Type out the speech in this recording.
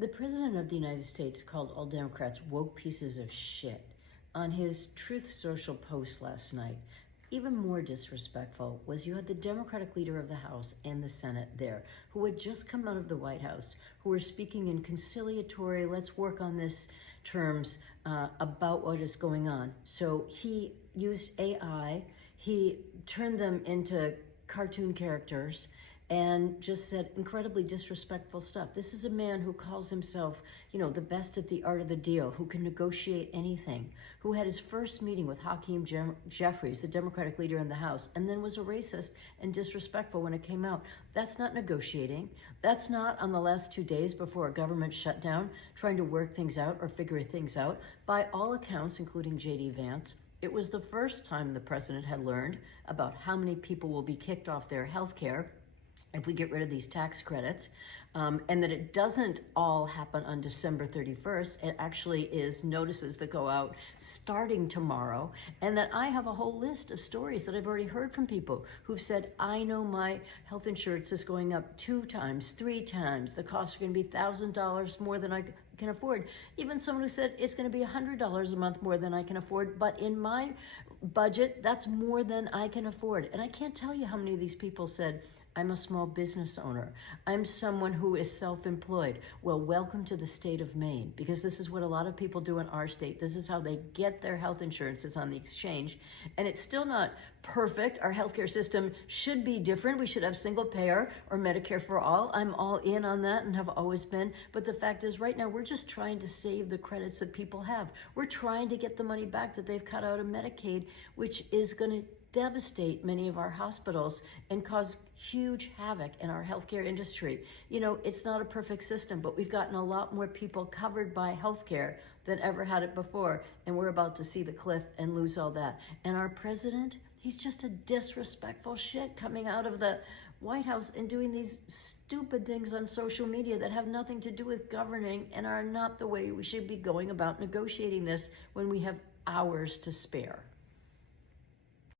The President of the United States called all Democrats woke pieces of shit on his Truth Social post last night. Even more disrespectful was you had the Democratic leader of the House and the Senate there, who had just come out of the White House, who were speaking in conciliatory, let's work on this terms about what is going on. So he used AI, he turned them into cartoon characters, and just said incredibly disrespectful stuff. This is a man who calls himself, the best at the art of the deal, who can negotiate anything, who had his first meeting with Hakeem Jeffries, the Democratic leader in the House, and then was a racist and disrespectful when it came out. That's not negotiating. That's not on the last 2 days before a government shutdown, trying to work things out or figure things out. By all accounts, including J.D. Vance, it was the first time the president had learned about how many people will be kicked off their health care if we get rid of these tax credits, and that it doesn't all happen on December 31st. It actually is notices that go out starting tomorrow, and that I have a whole list of stories that I've already heard from people who've said, I know my health insurance is going up 2 times, 3 times. The costs are going to be $1,000 more than I can afford. Even someone who said it's going to be $100 a month more than I can afford, but in my budget, that's more than I can afford. And I can't tell you how many of these people said, I'm a small business owner. I'm someone who is self-employed. Well, welcome to the state of Maine, because this is what a lot of people do in our state. This is how they get their health insurance, is on the exchange. And it's still not perfect. Our healthcare system should be different. We should have single payer or Medicare for all. I'm all in on that and have always been. But the fact is, right now, we're just trying to save the credits that people have. We're trying to get the money back that they've cut out of Medicaid, which is going to devastate many of our hospitals and cause huge havoc in our healthcare industry. It's not a perfect system, but we've gotten a lot more people covered by healthcare than ever had it before. And we're about to see the cliff and lose all that. And our president, he's just a disrespectful shit coming out of the White House and doing these stupid things on social media that have nothing to do with governing and are not the way we should be going about negotiating this when we have hours to spare.